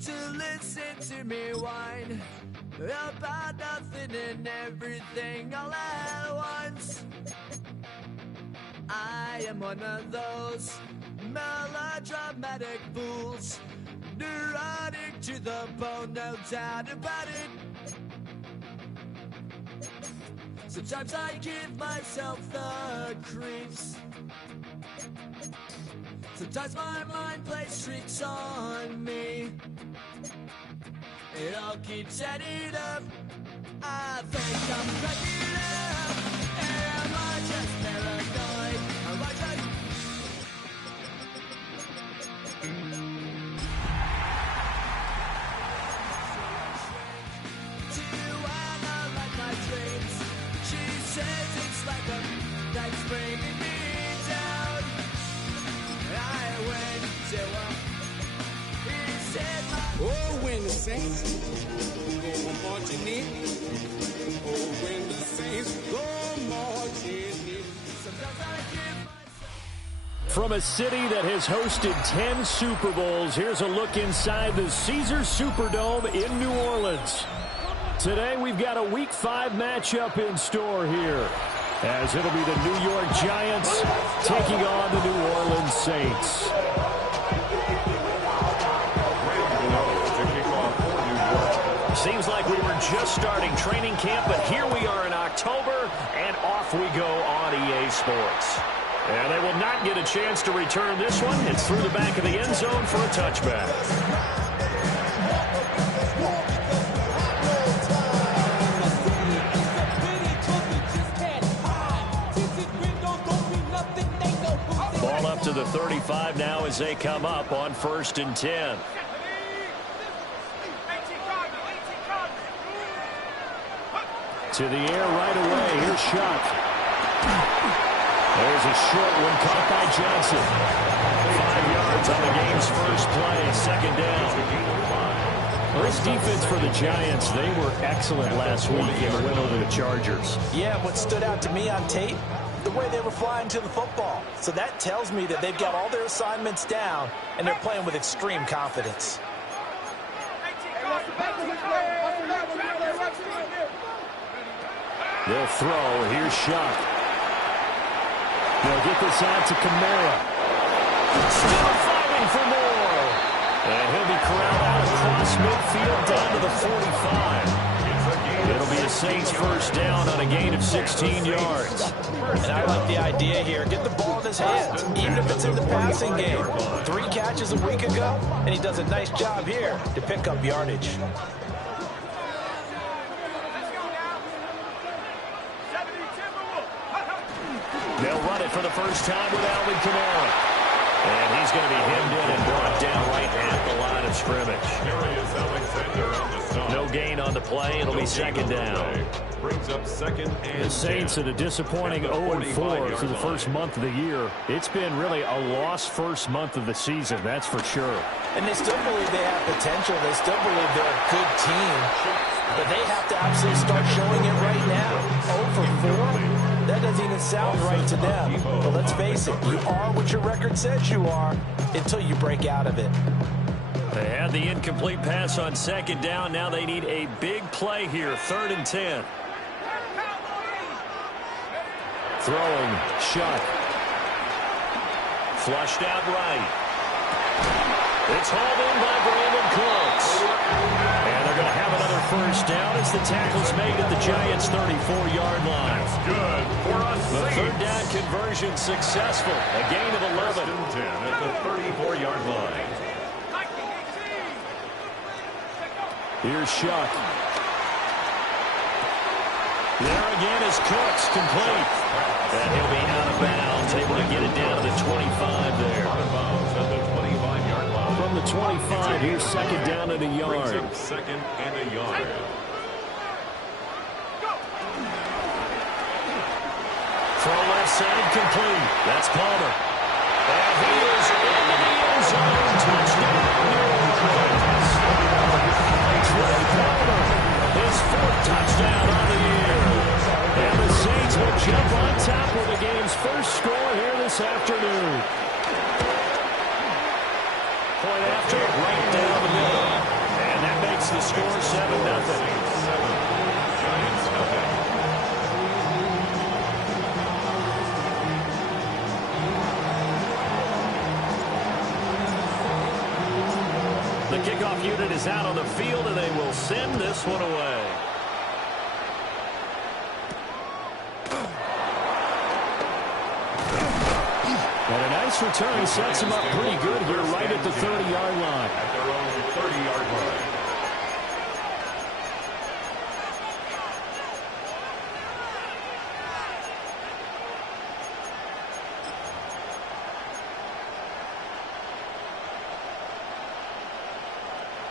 to listen to me whine about nothing and everything all at once. I am one of those melodramatic fools, neurotic to the bone, no doubt about it. Sometimes I give myself the creeps. Sometimes my mind plays tricks on me. It all keeps adding up. I think I'm cracking up. Am I just paranoid? Am I just... to analyze my dreams. She says it's like a that's bringing me down. I went to her. He said oh, when the saints go marching in. Oh, when the saints go marching in. sometimes I give myself... From a city that has hosted 10 Super Bowls, here's a look inside the Caesars Superdome in New Orleans. Today we've got a Week 5 matchup in store here, as it'll be the New York Giants taking on the New Orleans Saints. Seems like we were just starting training camp, but here we are in October, and off we go on EA Sports. And they will not get a chance to return this one. It's through the back of the end zone for a touchback. Ball up to the 35 now as they come up on 1st and 10. To the air right away. Here's Shuck. There's a short one caught by Johnson. 5 yards on the game's first play. 2nd down. This defense for the Giants, they were excellent last week in the win over the Chargers. Yeah, what stood out to me on tape, the way they were flying to the football. So that tells me that they've got all their assignments down, and they're playing with extreme confidence. They'll throw. Here's Shuck. They'll get this out to Kamara. Still fighting for more. And he'll be corralled out across midfield down to the 45. It'll be a Saints first down on a gain of 16 yards. And I like the idea here. Get the ball in his hands, even if it's in the passing game. 3 catches a week ago, and he does a nice job here to pick up yardage. They'll run it for the first time with Alvin Kamara. And he's going to be hemmed in and brought down right at the line of scrimmage. No gain on the play. It'll be 2nd down. Brings up 2nd and the Saints at a disappointing 0-4 through the first month of the year. It's been really a lost first month of the season, that's for sure. And they still believe they have potential. They still believe they're a good team. But they have to absolutely start showing it right now. 0-4? That doesn't even sound right to them. But let's face it, you are what your record says you are until you break out of it. They had the incomplete pass on 2nd down. Now they need a big play here, 3rd and 10. Throwing, Shuck. Flushed out right. It's hauled in by Brandon Cooks. And they're going to have another first down as the tackle's made at the Giants' 34-yard line. That's good for us. The 3rd down conversion successful. A gain of 11. 10 at the 34-yard line. Here's Shuck. There again is Cooks, complete. And he'll be out of bounds, able to get it down to the 25 there. Out of bounds at the 25-yard line. From the 25, here's 2nd down and a yard. 2nd and a yard. Throw left side, complete. That's Palmer. And he is in the end zone. Touchdown, New Orleans. Trey Palmer, his 4th touchdown on the year. And the Saints will jump on top with the game's first score here this afternoon. Point after, right down the middle. 7-0. Giants nothing. The kickoff unit is out on the field, and they will send this one away. And a nice return sets him up pretty good here right at the 30-yard line. At their own 30-yard line.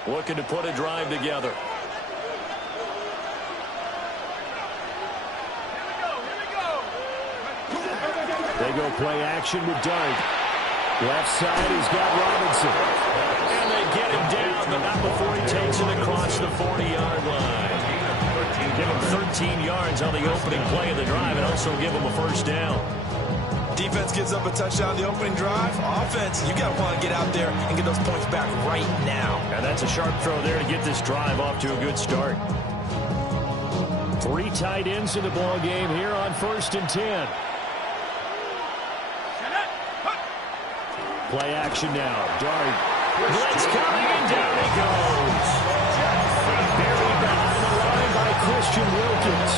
Looking to put a drive together. They go play action with Dart. Left side, he's got Robinson. And they get him down, but not before he takes it across the 40-yard line. Give him 13 yards on the opening play of the drive and also give him a first down. Defense gives up a touchdown the opening drive. Offense, you got to want to get out there and get those points back right now. And that's a sharp throw there to get this drive off to a good start. 3 tight ends in the ball game here on 1st and 10. Play action now. Dart. Blitz coming, and down he goes. Buried behind the line by Christian Wilkins.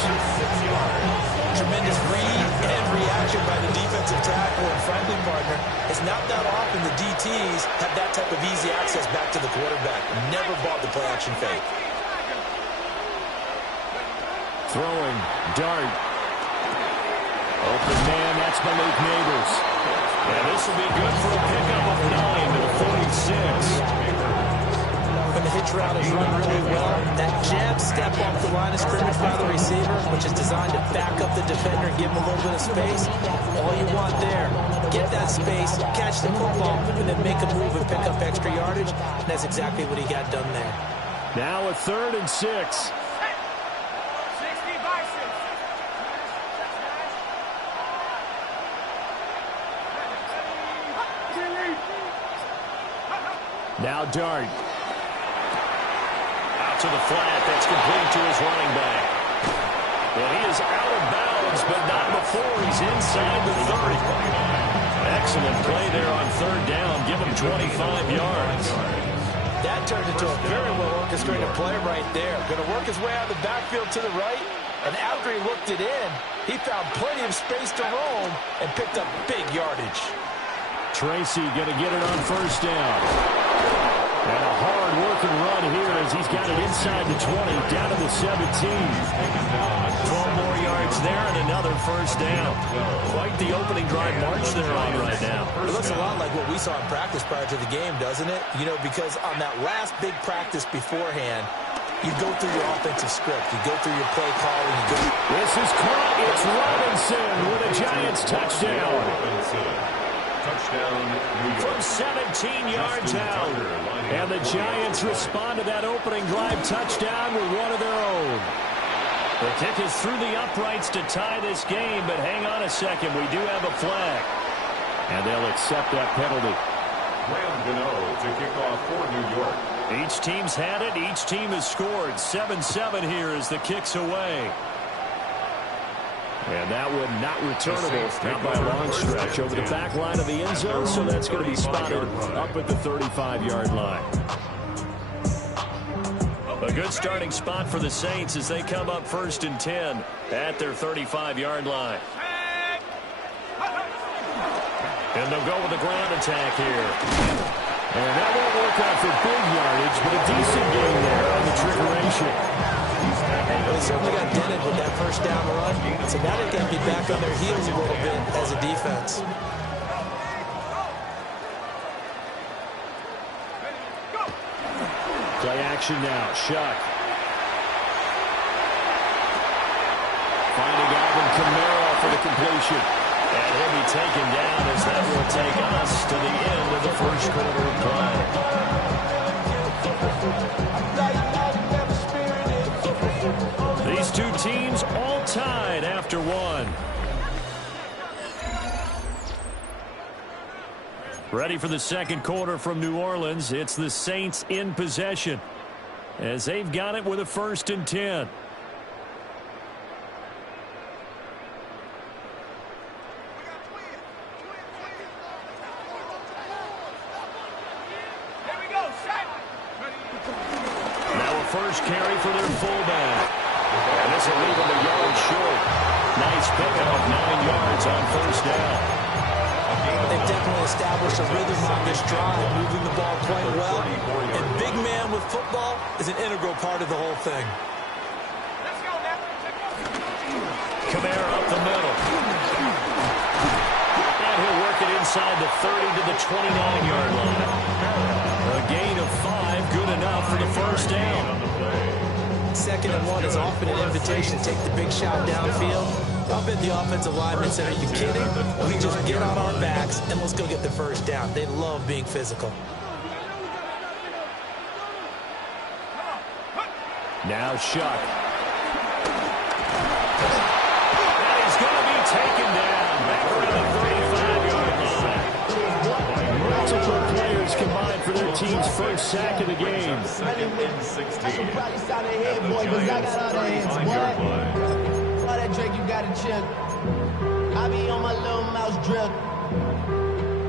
Tremendous read and reaction by the defensive tackle and friendly partner. It's not that often the DTs have that type of easy access back to the quarterback. Never bought the play action fake. Throwing. Dart. Open man, that's Malik Neighbors. And this will be good for a pickup of 9 to the 46. When the hitch route is run really well, that jab step off the line of scrimmage by the receiver, which is designed to back up the defender and give him a little bit of space, all you want there, get that space, catch the football, and then make a move and pick up extra yardage, and that's exactly what he got done there. Now a 3rd and 6. Now Dart. Out to the flat. That's complete to his running back. Well, he is out of bounds, but not before he's inside the 30. Excellent play there on 3rd down. Give him 25 yards. That turned into a very well-orchestrated play right there. Going to work his way out of the backfield to the right, and after he looked it in, he found plenty of space to roam and picked up big yardage. Tracy going to get it on 1st down. And a hard-working run here as he's got it inside the 20, down to the 17. 12 more yards there and another 1st down. Quite the opening drive march they're on right now. It looks a lot like what we saw in practice prior to the game, doesn't it? You know, because on that last big practice beforehand, you go through your offensive script. You go through your play calling. This is caught. It's Robinson with a Giants touchdown. Touchdown, New York. From 17 yards out. And the Giants respond to that opening drive touchdown with one of their own. The kick is through the uprights to tie this game, but hang on a second. We do have a flag. And they'll accept that penalty. Graham Gano to kick off for New York. Each team's had it. Each team has scored. 7-7 here as the kick's away. And that one not returnable, not by a long stretch, over the back line of the end zone, so that's going to be spotted up at the 35-yard line. A good starting spot for the Saints as they come up 1st and 10 at their 35-yard line. And they'll go with a ground attack here. And that won't work out for big yardage, but a decent gain there on the trickeration. They certainly got dented with that 1st down run, so now they got to be back on their heels a little bit as a defense. Play action now. Shuck. Finding Alvin Kamara for the completion. And he'll be taken down as that will take us to the end of the 1st quarter of play. These two teams all tied after one. Ready for the 2nd quarter from New Orleans. It's the Saints in possession. as they've got it with a 1st and 10. First carry for their fullback. And this will leave them a yard short. Nice pickup, 9 yards on 1st down. They've definitely established a rhythm on this drive, moving the ball quite well. And big man with football is an integral part of the whole thing. Kamara up the middle. And he'll work it inside the 30 to the 29-yard line. A gain of 5, good enough for the 1st down. 2nd and 1 is often an invitation to take the big shot downfield. I bet the offensive lineman said, are you kidding? We just get on our backs and let's go get the 1st down. They love being physical. Now Shuck. And he's going to be taken down. Back around the 35-yard line. Multiple players combined for their team's 1st sack of the game.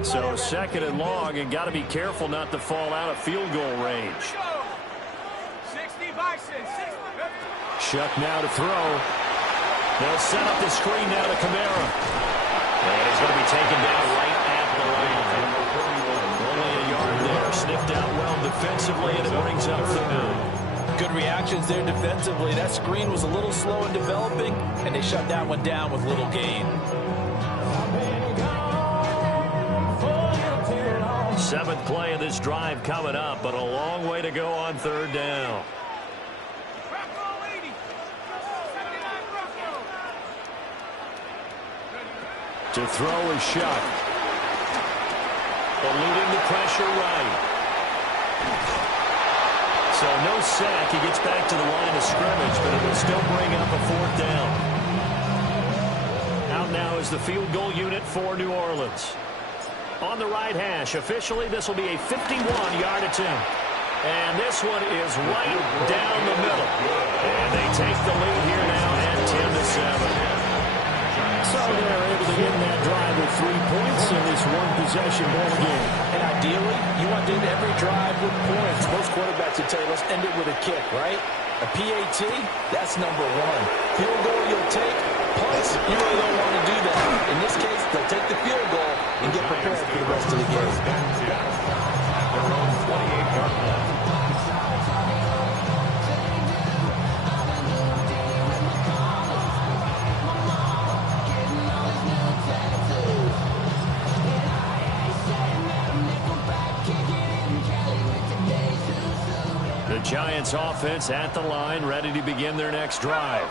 So 2nd and long, and got to be careful not to fall out of field goal range. Shuck now to throw. They'll set up the screen now to Kamara. And he's going to be taken down right at the line. Only a yard there. Sniffed out well defensively, and it brings up 3rd. Good reactions there defensively. That screen was a little slow in developing, and they shut that one down with little gain. 7th play of this drive coming up, but a long way to go on 3rd down. To throw is Shuck. Eluding the pressure right. So no sack. He gets back to the line of scrimmage, but it will still bring up a 4th down. Out now is the field goal unit for New Orleans. On the right hash, officially this will be a 51-yard attempt. And this one is right down the middle. And they take the lead here now at 10-7. So they're able to end that drive with 3 points in this one-possession ball game. And ideally, you want to end every drive with points. Most quarterbacks would tell you, let's end it with a kick, right? A PAT, that's number 1. Field goal you'll take. Punts, you really don't want to do that. In this case, they'll take the field goal and get prepared for the rest of the game. Their own 28-yard line. The Giants offense at the line, ready to begin their next drive.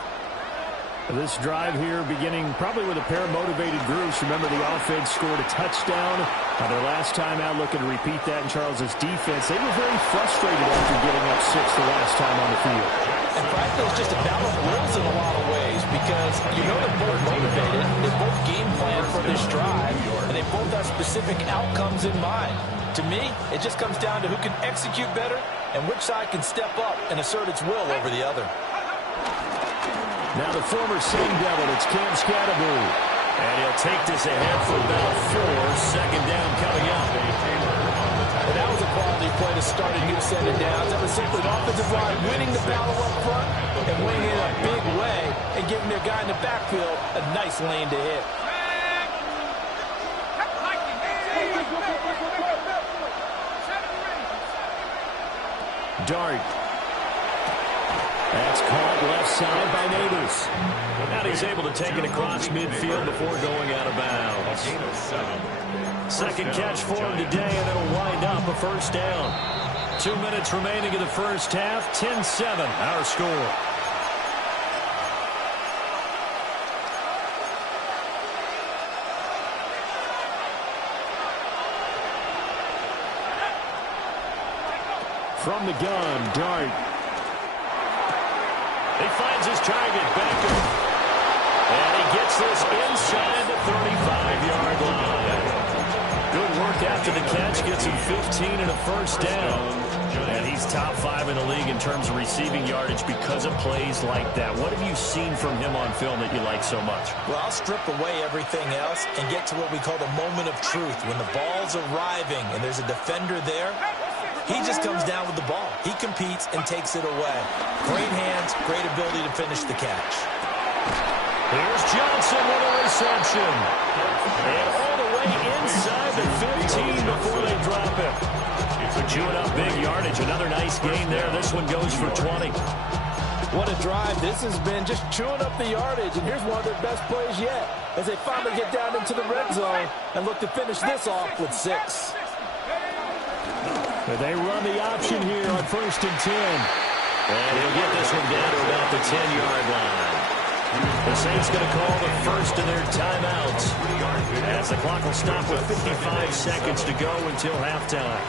This drive here beginning probably with a pair of motivated groups. Remember, the offense scored a touchdown. Their last time out, looking to repeat that in Charles's defense. They were very frustrated after getting up 6 the last time on the field. And frankly, it's just a battle of wills in a lot of ways because you know they're both motivated. They both game plan for this drive, and they both have specific outcomes in mind. To me, it just comes down to who can execute better and which side can step up and assert its will over the other. Now the former Same Devil, it's Cam Scatterbury. And he'll take this ahead for about 4. 2nd down coming up. And that was a quality play to start a new set of downs. That was simply an offensive line winning the battle up front and winning it a big way and giving their guy in the backfield a nice lane to hit. Dart. That's caught left side by Neighbors. And he's able to take it across midfield before going out of bounds. 2nd catch for him today, and it'll wind up a 1st down. 2 minutes remaining in the 1st half. 10-7, our score. From the gun, Dart. He finds his target, Becker. And he gets this inside the 35-yard line. Good work after the catch. Gets him 15 and a first down. And he's top 5 in the league in terms of receiving yardage because of plays like that. What have you seen from him on film that you like so much? Well, I'll strip away everything else and get to what we call the moment of truth. When the ball's arriving and there's a defender there, he just comes down with the ball. He competes and takes it away. Great hands, great ability to finish the catch. Here's Johnson with a reception. And all the way inside the 15 before they drop it. Chewing up big yardage. Another nice gain there. This one goes for 20. What a drive this has been, just chewing up the yardage. And here's one of their best plays yet as they finally get down into the red zone and look to finish this off with 6. They run the option here on 1st and 10. And he'll get this one down to about the 10-yard line. The Saints going to call the first of their timeouts as the clock will stop with 55 seconds to go until halftime.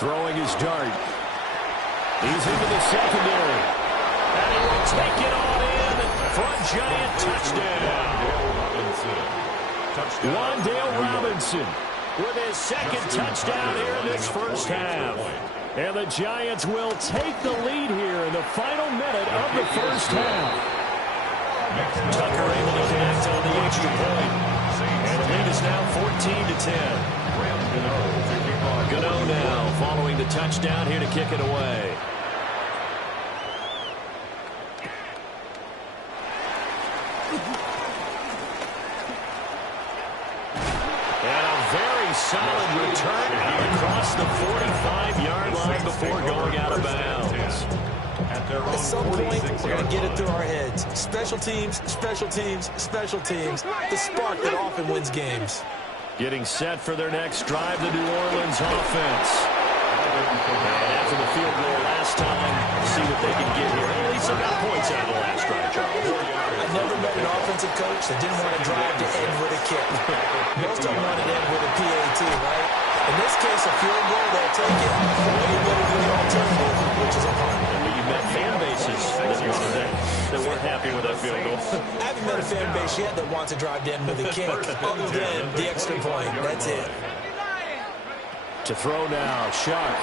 Throwing his dart. He's into the secondary. And he will take it on in for a Giant touchdown. Wan'Dale Robinson with his second touchdown here in this first half. And the Giants will take the lead here in the final minute of the first half. Tucker able to connect on the extra point. And the lead is now 14-10. Gano now following the touchdown here to kick it away. And a very solid return out across the 45-yard line before going out of bounds. At some point, we're going to get it through our heads. Special teams, special teams, special teams. The spark that often wins games. Getting set for their next drive, the New Orleans offense. And after the field goal last time, see what they can get here. At least they got points out of the last drive, Charles. I've never met an offensive coach that didn't want to drive to end with a kick. Most of them want to end with a PAT, right? In this case, a field goal, they'll take it. Way better than the alternative, which is a punt. You met fan bases that weren't happy with that field goal. I haven't met a fan base yet that wants to drive to end with a kick, other than the extra point. That's it. To throw now, Sharp.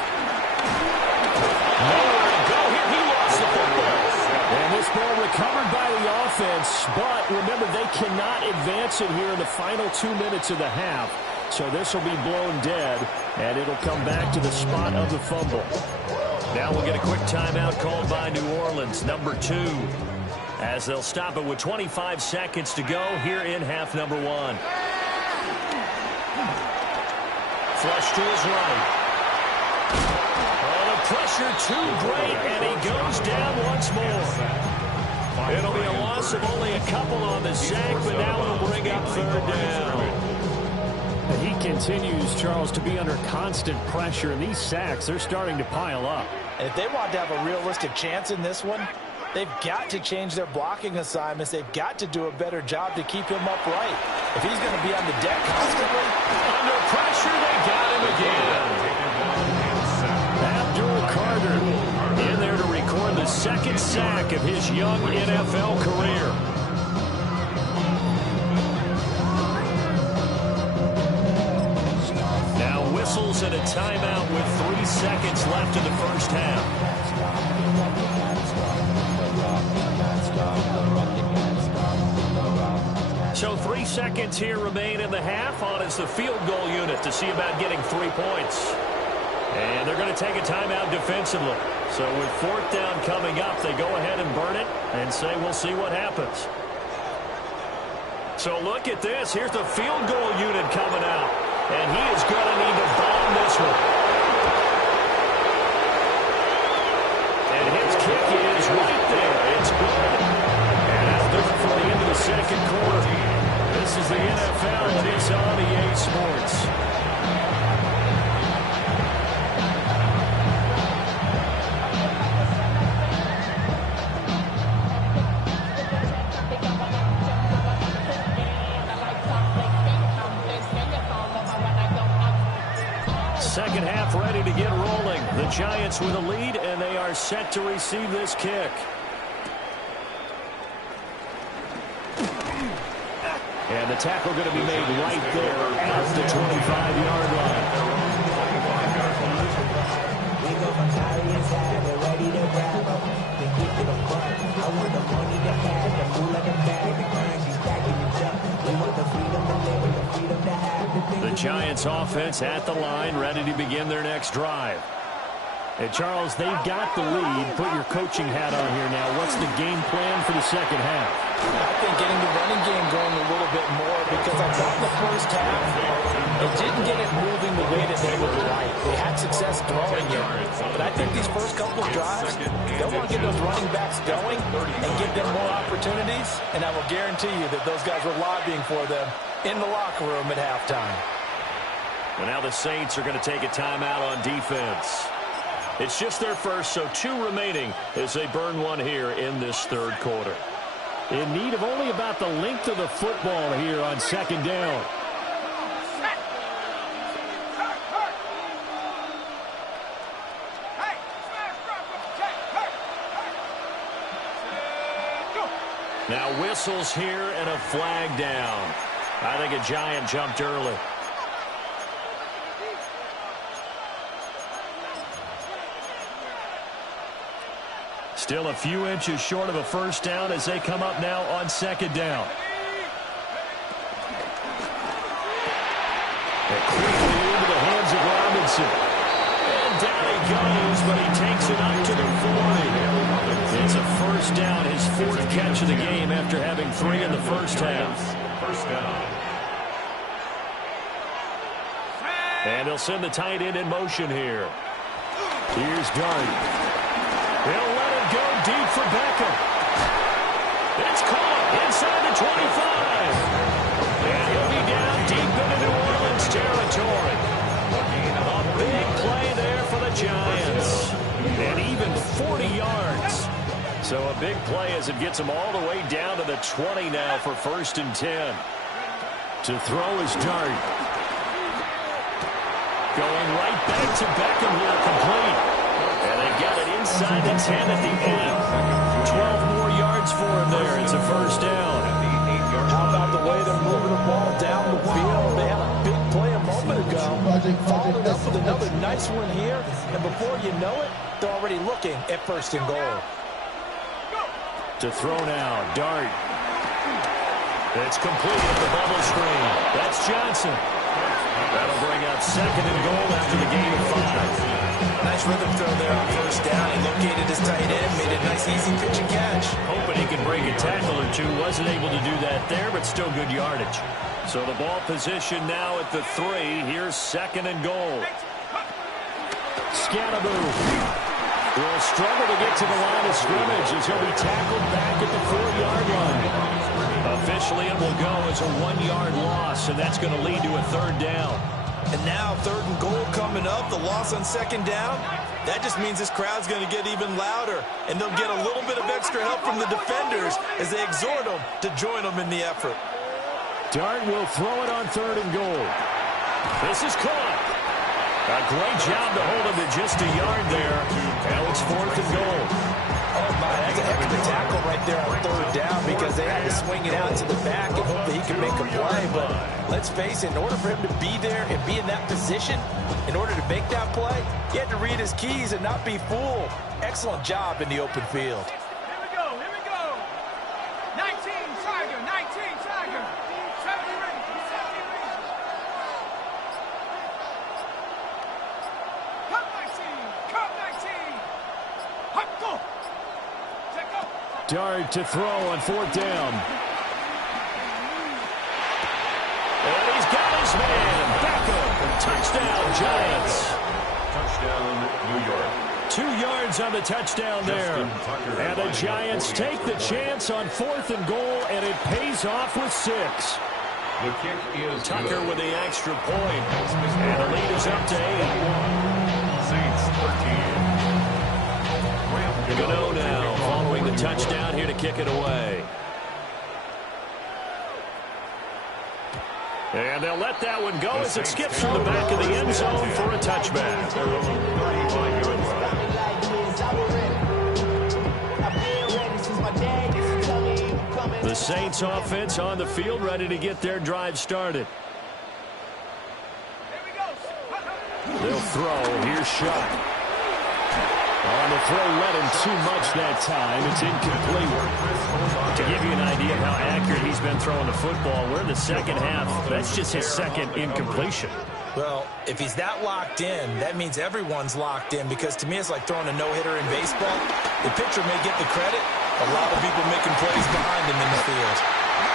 Nowhere to go here. He lost the football. And this ball recovered by the offense, but remember, they cannot advance it here in the final 2 minutes of the half. So this will be blown dead, and it'll come back to the spot of the fumble. Now we'll get a quick timeout called by New Orleans, number 2, as they'll stop it with 25 seconds to go here in half number 1. Flush to his right. Oh, the pressure too great, and he goes down once more. It'll be a loss of only a couple on the sack, but now it'll bring up 3rd down. He continues, Charles, to be under constant pressure, and these sacks, they're starting to pile up. And if they want to have a realistic chance in this one, they've got to change their blocking assignments. They've got to do a better job to keep him upright. If he's going to be on the deck constantly. Under pressure, they got him again. Abdul Carter in there to record the 2nd sack of his young NFL career. Whistles and a timeout with 3 seconds left in the first half. So 3 seconds here remain in the half. On is the field goal unit to see about getting 3 points. And they're going to take a timeout defensively. So with 4th down coming up, they go ahead and burn it and say we'll see what happens. So look at this. Here's the field goal unit coming out. And he is going to need to bomb this one. And his kick is right there. It's good. And that'll do it for the end of the 2nd quarter. This is the NFL, and it's on EA Sports. Second half ready to get rolling. The Giants with a lead, and they are set to receive this kick. tackle going to be made right there at the 25-yard line. The Giants offense at the line, ready to begin their next drive. And Charles, they've got the lead. Put your coaching hat on here now. What's the game plan for the second half? I think getting the running game going a little bit more, because I thought the first half, they didn't get it moving the way that they would like. They had success throwing it. But I think these first couple of drives, they'll want to get those running backs going and give them more opportunities. And I will guarantee you that those guys were lobbying for them in the locker room at halftime. Well, now the Saints are going to take a timeout on defense. It's just their first, so 2 remaining as they burn one here in this third quarter. In need of only about the length of the football here on second down. Now whistles here and a flag down. I think a Giant jumped early. Still a few inches short of a first down as they come up now on second down. And quickly into the hands of Robinson. And down he goes, but he takes it up to the 40. It's a first down, his 4th catch of the game after having 3 in the first half. First down. And they'll send the tight end in motion here. Here's Dart. He'll let it go deep for Beckham. It's caught inside the 25. And he'll be down deep into New Orleans territory. A big play there for the Giants. And even 40 yards. So a big play as it gets them all the way down to the 20 now for 1st and 10. To throw is Dart. Going right back to Beckham here, complete. And they got it inside the 10 at the end. 12 more yards for him there. It's a first down. How about the way they're moving the ball down the field? They had a big play a moment ago. Followed up with another nice one here. And before you know it, they're already looking at 1st and goal. To throw now, Dart. It's complete at the bubble screen. That's Johnson. That'll bring up 2nd and goal after the gain of 5. Nice rhythm throw there on first down. He located his tight end, made a nice easy pitch and catch. Hoping he could break a tackle or two. Wasn't able to do that there, but still good yardage. So the ball position now at the 3. Here's 2nd and goal. Scatterbo will struggle to get to the line of scrimmage as he'll be tackled back at the 4-yard line. Officially, it will go as a 1-yard loss, and that's going to lead to a 3rd down. And now 3rd and goal coming up, the loss on 2nd down. That just means this crowd's going to get even louder, and they'll get a little bit of extra help from the defenders as they exhort them to join them in the effort. Dart will throw it on 3rd and goal. This is caught. A great job to hold him to just a yard there. Now it's 4th and goal. Oh, my, that's a heck of a tackle right there on 3rd down because they had to swing it out to the back and hope that he could make a play. But let's face it, in order for him to be there and be in that position, in order to make that play, he had to read his keys and not be fooled. Excellent job in the open field. Here we go, here we go. 19, Tiger, 19, Tiger. 70 Rangers, 70 Rangers. Cut 19, cut 19. Hot go. Check up. Dart to throw on 4th down. And he's got his man. Beckham. Touchdown, Giants. Touchdown, New York. 2 yards on the touchdown there. And the Giants take the chance on 4th and goal, and it pays off with 6. The kick is Tucker good. with the extra point. And the lead is up to 8. Saints 13. Gano now following the touchdown here to kick it away. And they'll let that one go as it skips from the back of the end zone for a touchback. The Saints offense on the field, ready to get their drive started. They'll throw. Here's Shuck. On the throw, let him too much that time. It's incomplete. To give you an idea of how accurate he's been throwing the football, we're in the second half. That's just his second incompletion. Well, if he's that locked in, that means everyone's locked in, because to me it's like throwing a no-hitter in baseball. The pitcher may get the credit. A lot of people making plays behind him in the field.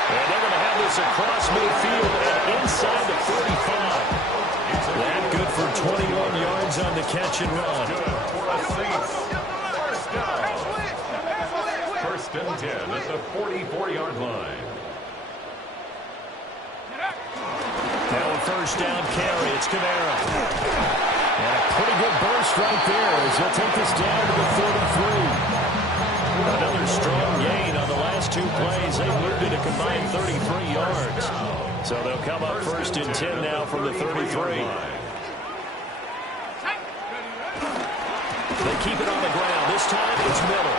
And they're going to have this across midfield and inside the 45. That good for 21 yards on the catch and run. First and 10 at the 44-yard line. Now a first down carry. It's Kamara. And a pretty good burst right there as he'll take this down to the 43. Another strong gain on the last two plays. They moved it a combined 33 yards. So they'll come up first and 10 now from the 33. They keep it on the ground. This time it's Miller.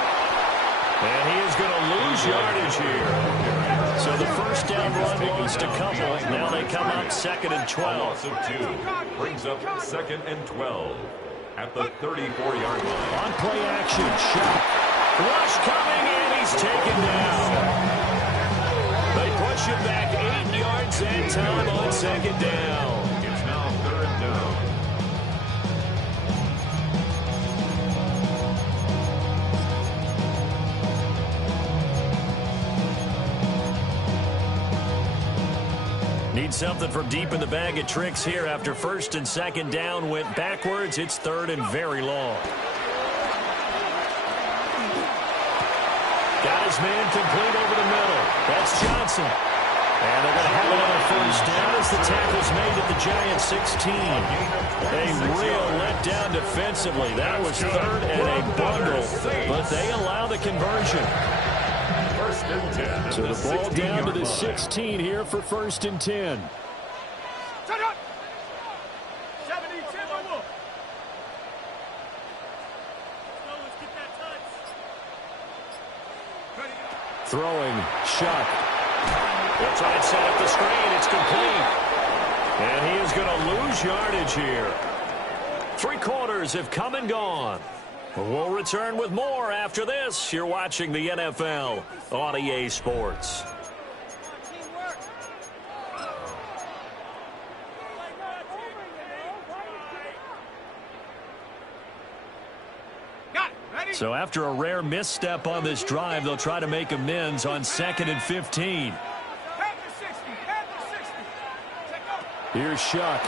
And he is going to lose yardage here. So the first down run lost a couple. Now they come up second and 12. Loss of 2 brings up second and 12 at the 34-yard line. On play action, Shuck. Rush coming, and he's taken down. They push him back 8 yards that time on second down. It's now third down. Need something from deep in the bag of tricks here after first and second down went backwards. It's third and very long. Got his man complete over the middle. That's Johnson. And they're going to have another first down as the tackle's made at the Giants 16. A real letdown defensively. That was third and a bundle, but they allow the conversion. First and 10. So the ball down to the 16 here for first and 10. Shut up! 70, Timberwolf. Let's get that touch. Throwing, Shuck. They'll try and set up the screen. It's complete. And he is going to lose yardage here. 3 quarters have come and gone. We'll return with more after this. You're watching the NFL on EA Sports. So after a rare misstep on this drive, they'll try to make amends on second and 15. Here's Shuck.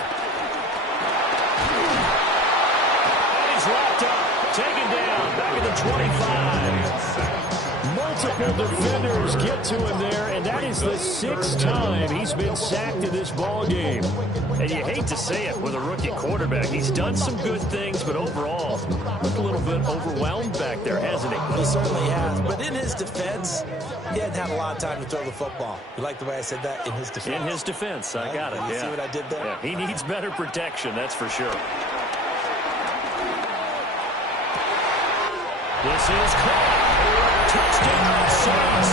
And he's wrapped up. Taken down, back at the 25. Multiple defenders get to him there, and that is the 6th time he's been sacked in this ball game. And you hate to say it with a rookie quarterback. He's done some good things, but overall, looked a little bit overwhelmed back there, hasn't he? He certainly has. But in his defense, he hadn't had a lot of time to throw the football. You like the way I said that? In his defense. In his defense, I got it. You see what I did there? Yeah, he needs better protection, that's for sure. This is caught. Touchdown, Saints.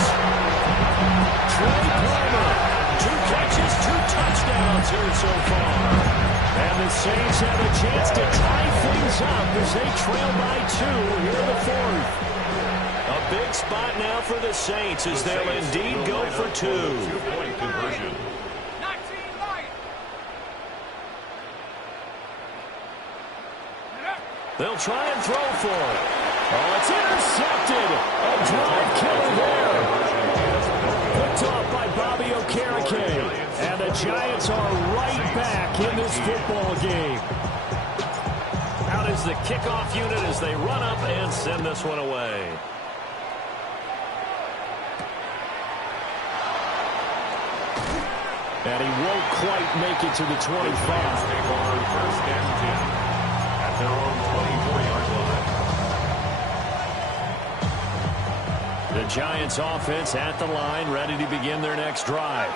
Trey Palmer. 2 catches, 2 touchdowns here so far. And the Saints have a chance to tie things up as they trail by 2 here in the 4th. A big spot now for the Saints as they'll indeed go for 2. 2-point conversion. They'll try and throw for it. Oh, it's intercepted. A drive killer there. Picked off by Bobby Okereke. And the Giants are right back in this football game. Out is the kickoff unit as they run up and send this one away. And he won't quite make it to the 25. First and 10 at their own 24-yard line. The Giants offense at the line, ready to begin their next drive.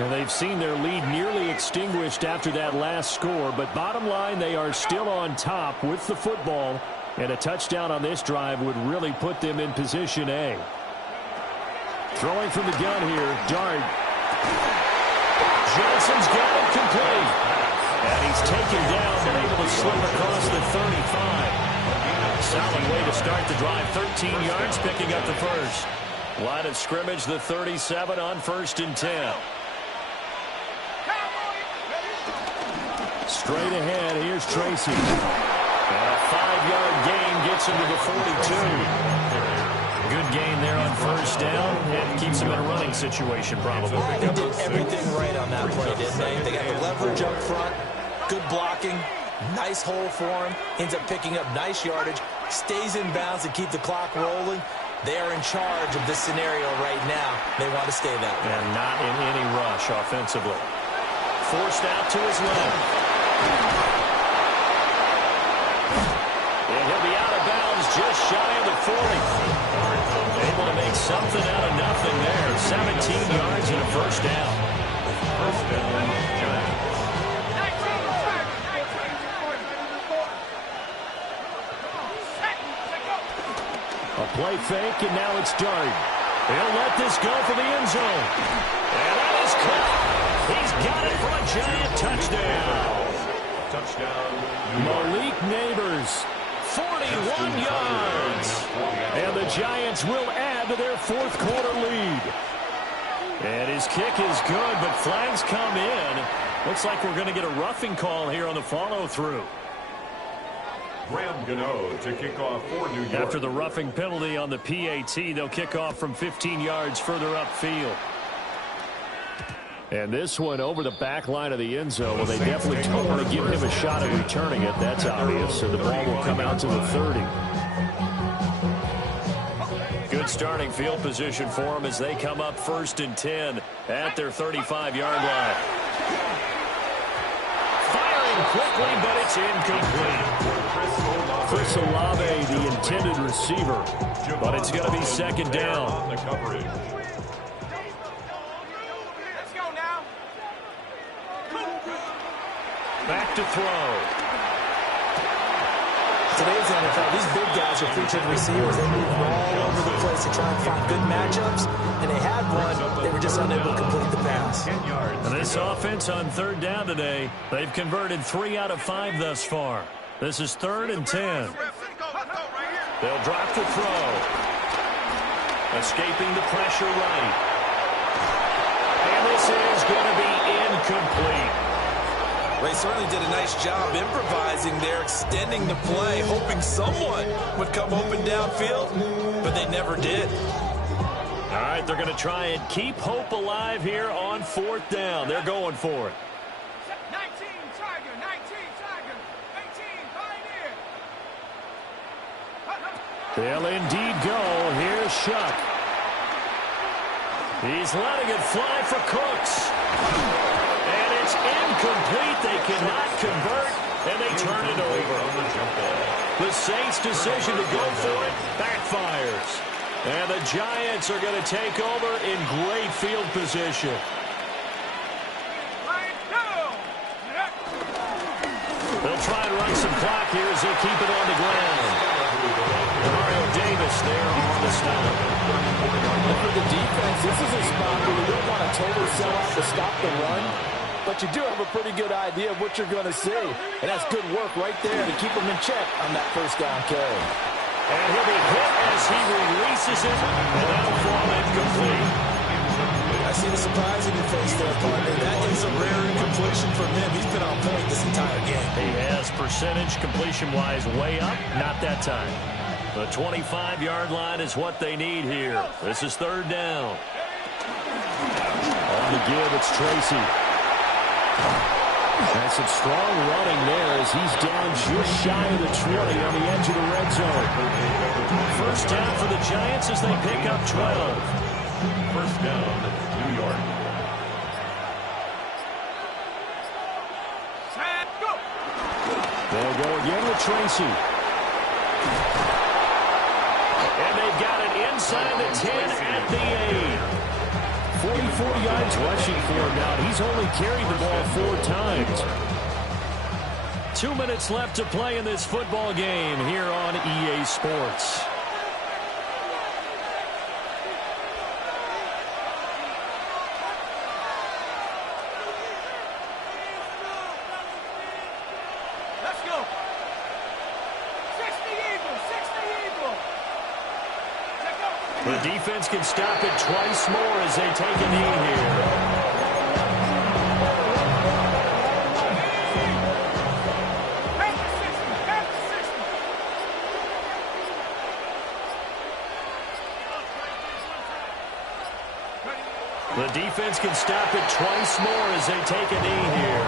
And they've seen their lead nearly extinguished after that last score, but bottom line, they are still on top with the football, and a touchdown on this drive would really put them in position A. Throwing from the gun here, Dart. Johnson's got it complete. And he's taken down, but able to slip across the 35. Solid way to start the drive. 13 yards, picking up the first. Line of scrimmage, the 37 on 1st and 10. Straight ahead, here's Tracy. And a 5-yard gain gets him to the 42. Good gain there on 1st down, and keeps him in a running situation probably. They did everything right on that play, didn't they? They got the leverage up front, good blocking, nice hole for him, ends up picking up nice yardage, stays in bounds to keep the clock rolling. They are in charge of this scenario right now. They want to stay that way. And not in any rush offensively. Forced out to his left. And he'll be out of bounds just shy of the 40. Able to make something out of nothing there. 17 yards and a 1st down. First down, Giants. A play fake, and now it's Dart. He'll let this go for the end zone. And that is caught. He's got it for a Giant touchdown. Touchdown, Malik Neighbors, 41 yards. And the Giants will add to their 4th quarter lead. And his kick is good, but flags come in. Looks like we're going to get a roughing call here on the follow-through. Graham Gano to kick off for New York. After the roughing penalty on the PAT, they'll kick off from 15 yards further upfield. And this one over the back line of the end zone. Well, they definitely don't want to give him a shot at returning it. That's obvious. So the ball will come out to the 30. Good starting field position for them as they come up 1st and 10 at their 35-yard line. Firing quickly, but it's incomplete. Chris Olave, the intended receiver, but it's going to be 2nd down. On the coverage. Let's go now. Back to throw. Today's NFL, these big guys are featured receivers. They move all over the place to try and find good matchups, and they had one. They were just unable to complete the pass. And this offense on 3rd down today, they've converted 3 out of 5 thus far. This is 3rd and 10. They'll drop the throw. Escaping the pressure right. And this is going to be incomplete. They certainly did a nice job improvising there, extending the play, hoping someone would come open downfield, but they never did. All right, they're going to try and keep hope alive here on 4th down. They're going for it. 19 Tiger, 19 Tiger, 18 Pioneer. They'll indeed go. Here's Shuck. He's letting it fly for Cooks. And it's incomplete. They cannot convert, and they turn it over. The Saints' decision to go for it backfires. And the Giants are going to take over in great field position. They'll try and run some clock here as they keep it on the ground. Mario Davis there on the stop. And for the defense, this is a spot where you don't want to totally sell out to stop the run, but you do have a pretty good idea of what you're going to see. And that's good work right there to keep them in check on that 1st down carry. And he'll be hit as he releases it, and that'll fall incomplete. I see the surprise in your face there, partner. That is a rare incompletion from him. He's been on point this entire game. He has percentage completion-wise way up, not that time. The 25-yard line is what they need here. This is 3rd down. On the give, it's Tracy. And some strong running there as he's down just shy of the 20 on the edge of the red zone. 1st down for the Giants as they pick up 12. 1st down, New York. Set, go. They'll go again with Tracy. And they've got it inside the 10 at the 8. 44 yards rushing for him now. He's only carried the ball 4 times. 2 minutes left to play in this football game here on EA Sports. go. 60 Eagles, 60 Eagles. Check go. The defense can stop it twice more as they take a knee here. The defense can stop it twice more as they take a knee here.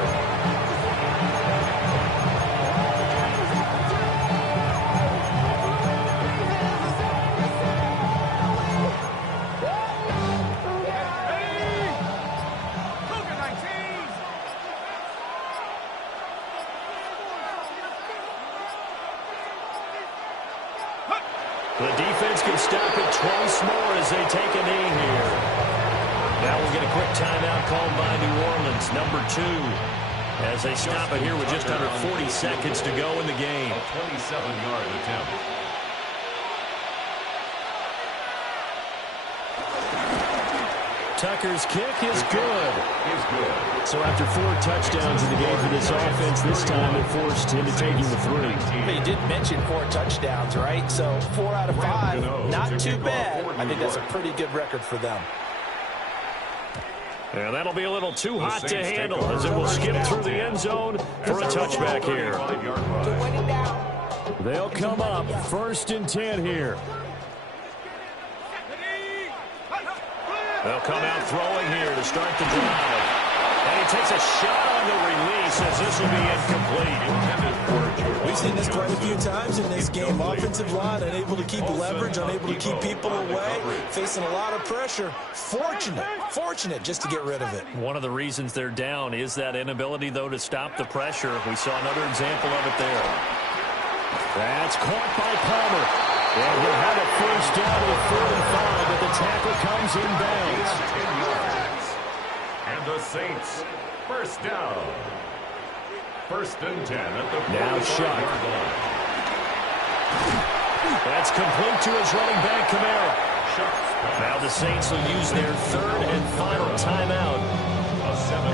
The defense can stop it twice more as they take a knee here. Now we'll get a quick timeout called by New Orleans, number 2, as they stop it here with just under 40 seconds to go in the game. A 27-yard attempt. Tucker's kick is good. So after 4 touchdowns in the game for this offense, this time it forced him to take him to 3. They did mention 4 touchdowns, right? So 4 out of 5, not too bad. I think that's a pretty good record for them. And that'll be a little too hot to handle as it will skip through the end zone for a touchback here. They'll come up 1st and 10 here. They'll come out throwing here to start the drive. And he takes a shot on the release as this will be incomplete. We've seen this quite a few times in this game. Offensive line unable to keep leverage, unable to keep people away, facing a lot of pressure. Fortunate just to get rid of it. One of the reasons they're down is that inability, though, to stop the pressure. We saw another example of it there. That's caught by Palmer. And he'll have a first down with 45, but the tackle comes inbounds. And the Saints, first down. 1st and 10 at the 45-yard line. That's complete to his running back, Kamara. Now the Saints will use their 3rd and final timeout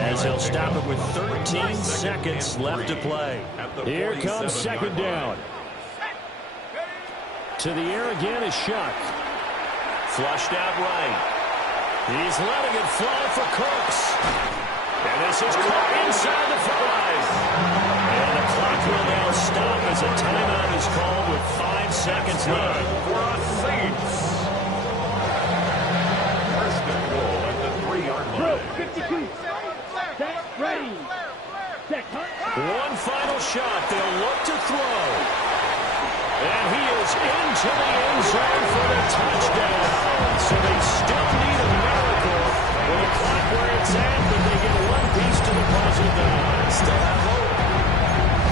as they'll stop it with 13 seconds left to play. Here comes 2nd down. To the air again is Shuck. Flushed out right. He's letting it fly for Cooks. And this is caught inside the 5. And the clock will now stop as a timeout is called with 5 seconds left. For the Saints. 1st and goal at the 3-yard line. 52. Set, ready. Set, One final shot. They'll look to throw. And he is into the end zone for the touchdown. So they still need a miracle with the clock where it's at, but they get one piece to the puzzle now. Still have hope.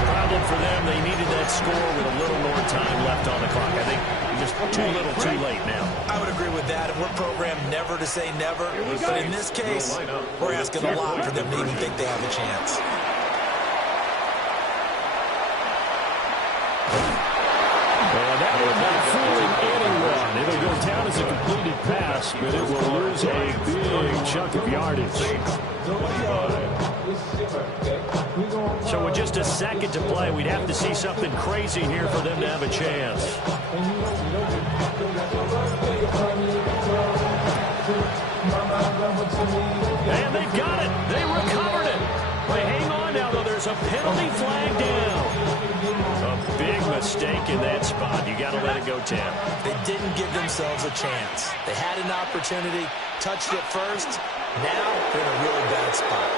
Problem for them, they needed that score with a little more time left on the clock. I think just too little too late now. I would agree with that. And we're programmed never to say never. But in this case, we're asking a lot for them to even think they have a chance. That will not fooling anyone. It'll go down as a completed pass, but it will lose a big chunk of yardage. So with just a second to play, we'd have to see something crazy here for them to have a chance. And they've got it. They recovered it. They hang on now, though. There's a penalty flag down. A big mistake in that spot. You got to let it go, Tim. They didn't give themselves a chance. They had an opportunity, touched it first. Now they're in a really bad spot.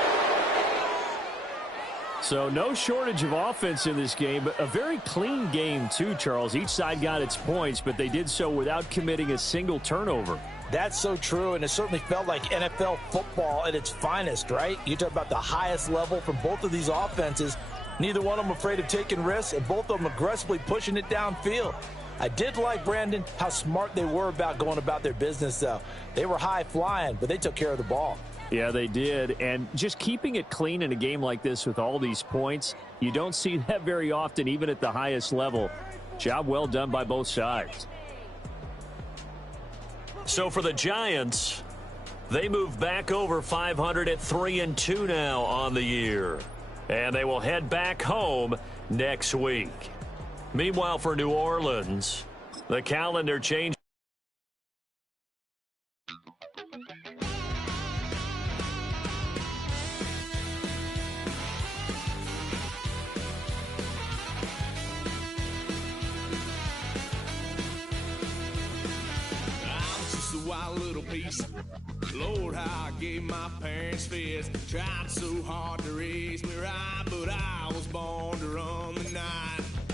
So no shortage of offense in this game, but a very clean game too, Charles. Each side got its points, but they did so without committing a single turnover. That's so true, and it certainly felt like NFL football at its finest, right? You talk about the highest level from both of these offenses. Neither one of them afraid of taking risks, and both of them aggressively pushing it downfield. I did like, Brandon, how smart they were about going about their business, though. They were high-flying, but they took care of the ball. Yeah, they did, and just keeping it clean in a game like this with all these points, you don't see that very often, even at the highest level. Job well done by both sides. So for the Giants, they move back over 500 at 3-2 now on the year. And they will head back home next week. Meanwhile, for New Orleans, the calendar change. Wild little piece. Lord, how I gave my parents fits. Tried so hard to raise me right, but I was born to run the night.